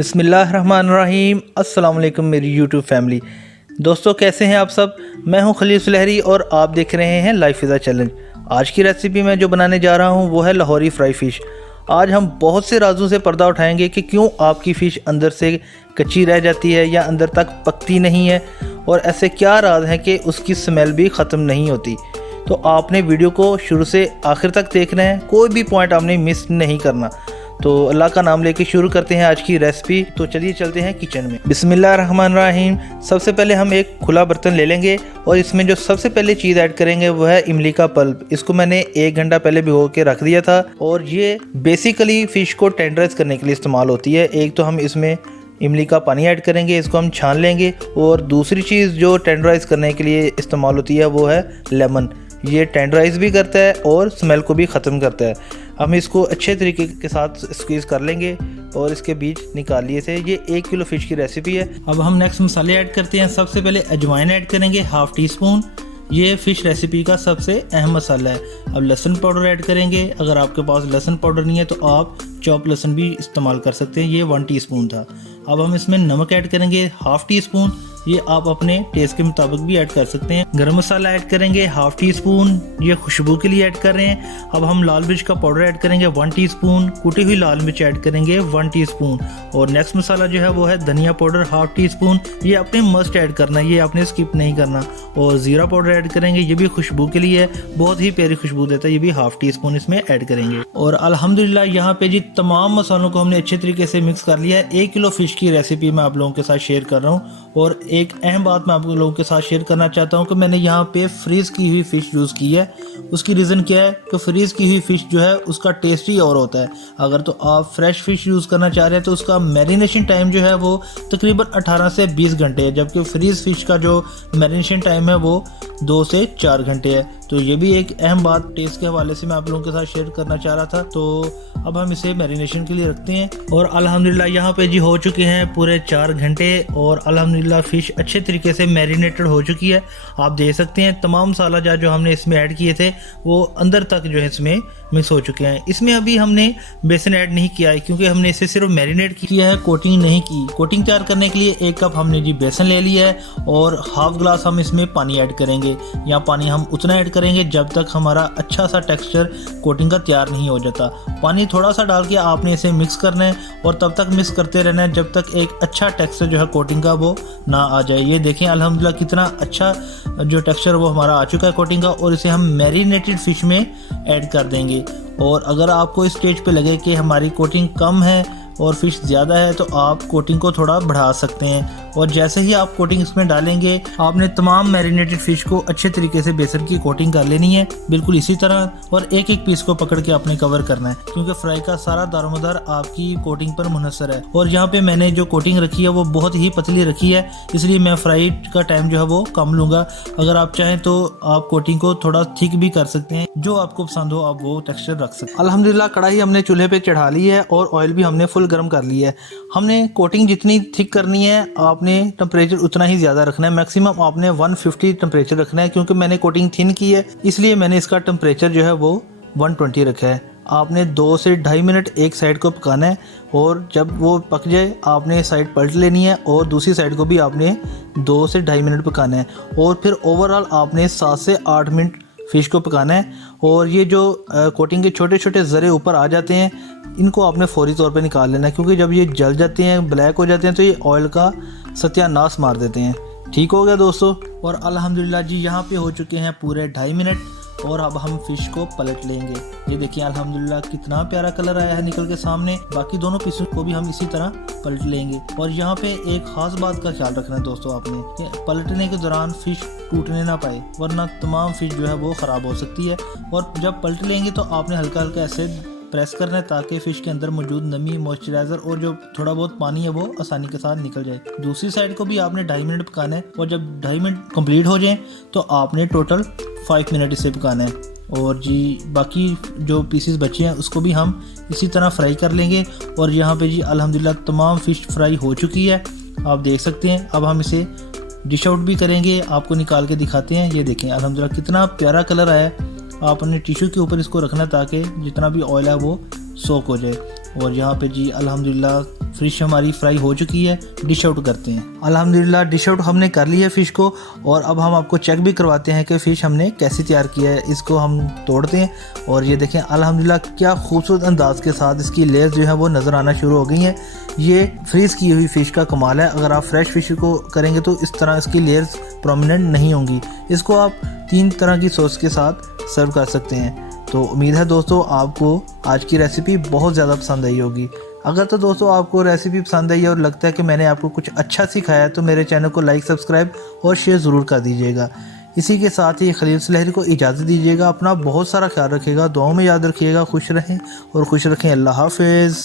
बिस्मिल्लाहिर्रहमानिर्रहीम। अस्सलाम वालेकुम मेरी यूट्यूब फैमिली। दोस्तों कैसे हैं आप सब। मैं हूं खलील लहरी और आप देख रहे हैं लाइफ इज़ अ चैलेंज। आज की रेसिपी मैं जो बनाने जा रहा हूं वो है लाहौरी फ्राई फ़िश। आज हम बहुत से राजों से पर्दा उठाएंगे कि क्यों आपकी फ़िश अंदर से कच्ची रह जाती है या अंदर तक पकती नहीं है, और ऐसे क्या राज हैं कि उसकी स्मेल भी ख़त्म नहीं होती। तो आपने वीडियो को शुरू से आखिर तक देखना है, कोई भी पॉइंट आपने मिस नहीं करना। तो अल्लाह का नाम लेके शुरू करते हैं आज की रेसिपी। तो चलिए चलते हैं किचन में। बिस्मिल्लाहिर्रहमानिर्रहीम। सबसे पहले हम एक खुला बर्तन ले लेंगे और इसमें जो सबसे पहले चीज़ ऐड करेंगे वो है इमली का पल्प। इसको मैंने 1 घंटा पहले भिगो के रख दिया था और ये बेसिकली फ़िश को टेंडराइज करने के लिए इस्तेमाल होती है। एक तो हम इसमें इमली का पानी ऐड करेंगे, इसको हम छान लेंगे, और दूसरी चीज़ जो टेंडराइज करने के लिए इस्तेमाल होती है वो है लेमन। ये टेंडराइज भी करता है और स्मेल को भी ख़त्म करता है। हम इसको अच्छे तरीके के साथ स्क्वीज़ कर लेंगे और इसके बीज निकाल लिए थे। ये 1 किलो फ़िश की रेसिपी है। अब हम नेक्स्ट मसाले ऐड करते हैं। सबसे पहले अजवाइन ऐड करेंगे, 1/2 टीस्पून। ये फ़िश रेसिपी का सबसे अहम मसाला है। अब लहसुन पाउडर ऐड करेंगे। अगर आपके पास लहसुन पाउडर नहीं है तो आप चॉप लहसुन भी इस्तेमाल कर सकते हैं। ये 1 टीस्पून था। अब हम इसमें नमक ऐड करेंगे, 1/2 टीस्पून। ये आप अपने टेस्ट के मुताबिक भी ऐड कर सकते हैं। गरम मसाला ऐड करेंगे, 1/2 टीस्पून। ये खुशबू के लिए ऐड कर रहे हैं। अब हम लाल मिर्च का पाउडर ऐड करेंगे, 1 टीस्पून। कुटी हुई लाल मिर्च ऐड करेंगे, 1 टीस्पून। और नेक्स्ट मसाला जो है वो है धनिया पाउडर, 1/2 टीस्पून। ये आपने मस्ट ऐड करना है, ये आपने स्किप नहीं करना। और ज़ीरा पाउडर ऐड करेंगे, ये भी खुशबू के लिए है, बहुत ही प्यारी खुशबू देता है। ये भी 1/2 टीस्पून इसमें ऐड करेंगे। और अल्हम्दुलिल्लाह यहाँ पे जी तमाम मसालों को हमने अच्छे तरीके से मिक्स कर लिया है। 1 किलो फ़िश की रेसिपी मैं आप लोगों के साथ शेयर कर रहा हूँ। और एक अहम बात मैं आप लोगों के साथ शेयर करना चाहता हूँ कि मैंने यहाँ पे फ्रीज़ की हुई फ़िश यूज़ की है। उसकी रीज़न क्या है कि फ्रीज़ की हुई फ़िश जो है उसका टेस्ट ही और होता है। अगर तो आप फ्रेश फ़िश यूज़ करना चाह रहे हैं तो उसका मैरिनेशन टाइम जो है वो तकरीबन 18 से 20 घंटे है, जबकि फ्रीज़ फ़िश का जो मैरिनेशन टाइम है वो 2 से 4 घंटे है। तो ये भी एक अहम बात टेस्ट के हवाले से मैं आप लोगों के साथ शेयर करना चाह रहा था। तो अब हम इसे मैरिनेशन के लिए रखते हैं। और अल्हम्दुलिल्लाह यहाँ पे जी हो चुके हैं पूरे 4 घंटे और अल्हम्दुलिल्लाह फ़िश अच्छे तरीके से मैरिनेटेड हो चुकी है। आप देख सकते हैं तमाम मसाला जो हमने इसमें ऐड किए थे वो अंदर तक जो है इसमें मिक्स हो चुके हैं। इसमें अभी हमने बेसन ऐड नहीं किया है क्योंकि हमने इसे सिर्फ मैरिनेट किया है, कोटिंग नहीं की। कोटिंग तैयार करने के लिए 1 कप हमने जी बेसन ले लिया है और 1/2 ग्लास हम इसमें पानी ऐड करेंगे। यहाँ पानी हम उतना ऐड करेंगे जब तक हमारा अच्छा सा टेक्सचर कोटिंग का तैयार नहीं हो जाता। पानी थोड़ा सा डाल के आपने इसे मिक्स करना है और तब तक मिक्स करते रहना है जब तक एक अच्छा टेक्सचर जो है कोटिंग का वो ना आ जाए। ये देखें अल्हम्दुलिल्लाह कितना अच्छा जो टेक्सचर वो हमारा आ चुका है कोटिंग का। और इसे हम मैरिनेटेड फ़िश में ऐड कर देंगे। और अगर आपको इस स्टेज पे लगे कि हमारी कोटिंग कम है और फ़िश ज़्यादा है तो आप कोटिंग को थोड़ा बढ़ा सकते हैं। और जैसे ही आप कोटिंग इसमें डालेंगे आपने तमाम मैरिनेटेड फ़िश को अच्छे तरीके से बेसन की कोटिंग कर लेनी है, बिल्कुल इसी तरह। और एक एक पीस को पकड़ के आपने कवर करना है क्योंकि फ्राई का सारा दारोमदार आपकी कोटिंग पर मुनहसर है। और यहाँ पे मैंने जो कोटिंग रखी है वो बहुत ही पतली रखी है, इसलिए मैं फ्राई का टाइम जो है वो कम लूँगा। अगर आप चाहें तो आप कोटिंग को थोड़ा थिक भी कर सकते हैं, जो आपको पसंद हो आप वो टेक्सचर रख सकते हैं। अल्हम्दुलिल्लाह कढ़ाई हमने चूल्हे पे चढ़ा ली है और ऑयल भी हमने फुल गर्म कर लिया है। हमने कोटिंग जितनी थिक करनी है आपने टेम्परेचर उतना ही ज़्यादा रखना है। मैक्सिमम आपने 150 टेम्परेचर रखना है क्योंकि मैंने कोटिंग थिन की है, इसलिए मैंने इसका टेम्परेचर जो है वो 120 रखा है। आपने 2 से 2.5 मिनट एक साइड को पकाना है और जब वो पक जाए आपने साइड पलट लेनी है और दूसरी साइड को भी आपने 2 से 2.5 मिनट पकाना है। और फिर ओवरऑल आपने 7 से 8 मिनट फ़िश को पकाना है। और ये जो कोटिंग के छोटे छोटे ज़रे ऊपर आ जाते हैं इनको आपने फौरी तौर पे निकाल लेना है, क्योंकि जब ये जल जाते हैं ब्लैक हो जाते हैं तो ये ऑयल का सत्यानाश मार देते हैं। ठीक हो गया दोस्तों। और अल्हम्दुलिल्लाह जी यहाँ पे हो चुके हैं पूरे 2.5 मिनट और अब हम फ़िश को पलट लेंगे। ये देखिए अल्हम्दुलिल्लाह कितना प्यारा कलर आया है निकल के सामने। बाकी दोनों पीसों को भी हम इसी तरह पलट लेंगे। और यहाँ पे एक ख़ास बात का ख्याल रखना है दोस्तों आपने कि पलटने के दौरान फ़िश टूटने ना पाए, वरना तमाम फ़िश जो है वो ख़राब हो सकती है। और जब पलट लेंगे तो आपने हल्का हल्का ऐसे प्रेस करना है ताकि फ़िश के अंदर मौजूद नमी, मॉइस्चराइज़र और जो थोड़ा बहुत पानी है वो आसानी के साथ निकल जाए। दूसरी साइड को भी आपने 2.5 मिनट पकाना है और जब 2.5 मिनट कंप्लीट हो जाए तो आपने टोटल 5 मिनट इसे पकाना है। और जी बाकी जो पीसेस बचे हैं उसको भी हम इसी तरह फ्राई कर लेंगे। और यहाँ पे जी अल्हम्दुलिल्लाह तमाम फ़िश फ्राई हो चुकी है, आप देख सकते हैं। अब हम इसे डिश आउट भी करेंगे, आपको निकाल के दिखाते हैं। ये देखें अल्हम्दुलिल्लाह कितना प्यारा कलर आया है। आपने टिश्यू के ऊपर इसको रखना ताकि जितना भी ऑयल है वो सोक हो जाए। और यहाँ पे जी अल्हम्दुलिल्लाह फ़िश हमारी फ्राई हो चुकी है, डिश आउट करते हैं। अल्हम्दुलिल्लाह डिश आउट हमने कर ली है फ़िश को, और अब हम आपको चेक भी करवाते हैं कि फ़िश हमने कैसे तैयार किया है। इसको हम तोड़ते हैं और ये देखें अल्हम्दुलिल्लाह क्या खूबसूरत अंदाज़ के साथ इसकी लेयर्स जो है वो नज़र आना शुरू हो गई हैं। ये फ्रीज़ की हुई फ़िश का कमाल है। अगर आप फ्रेश फ़िश को करेंगे तो इस तरह इसकी लेयर्स प्रोमिनेंट नहीं होंगी। इसको आप 3 तरह की सॉस के साथ सर्व कर सकते हैं। तो उम्मीद है दोस्तों आपको आज की रेसिपी बहुत ज़्यादा पसंद आई होगी। अगर तो दोस्तों आपको रेसिपी पसंद आई है और लगता है कि मैंने आपको कुछ अच्छा सिखाया है तो मेरे चैनल को लाइक, सब्सक्राइब और शेयर ज़रूर कर दीजिएगा। इसी के साथ ही खलील सुलहरी को इजाज़त दीजिएगा। अपना बहुत सारा ख्याल रखिएगा, दुआओं में याद रखिएगा। खुश रहें और खुश रखें। अल्लाह हाफ़िज़।